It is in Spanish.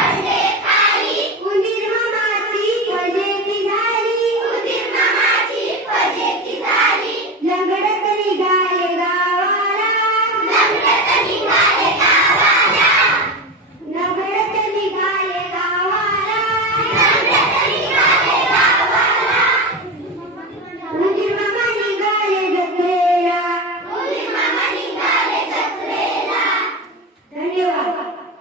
Amén.